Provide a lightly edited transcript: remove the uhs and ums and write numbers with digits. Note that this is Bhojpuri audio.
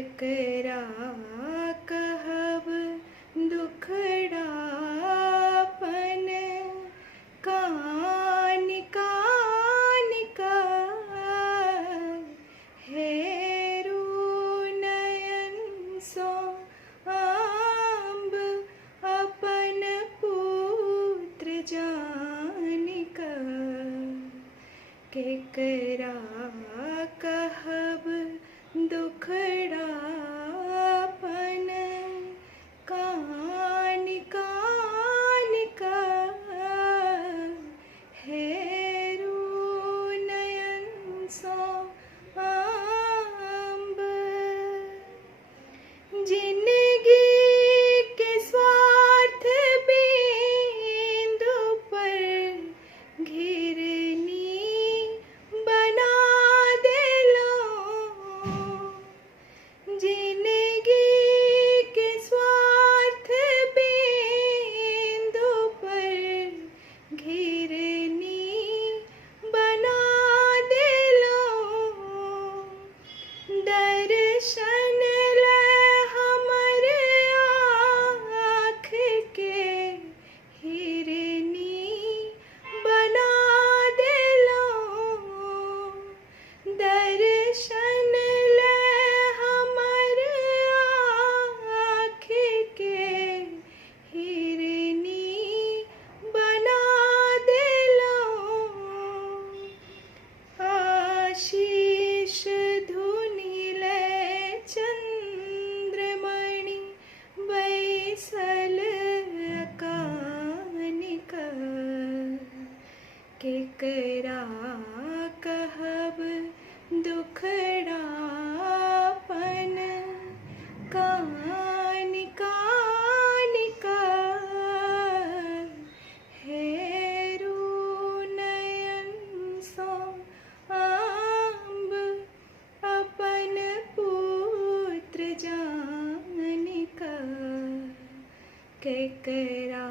केकरा कहब दुखड़ापन कानि कानि का हेरु नयन सो आम्ब अपन पुत्र जानिक केकरा कहब दुखड़ापन कानि कानि का हेरु नयन सो आम्ब जिंदगी के स्वार्थ बिंदु पर घिरनी बना देलो जिंदगी के स्वार्थ बिंदु पर घिरनी बना देलो दर्शन ले हमर आँख के हिरनी बना देलो दर्शन ले हमर आँख के हिरनी बना देलो आशीष धुनिले चंद्रमणि बैसल कानिक केकरा कहब दुखड़ापन कानि कानि का हेरु नयन सो आम्ब अपन पुत्र जानिक केकरा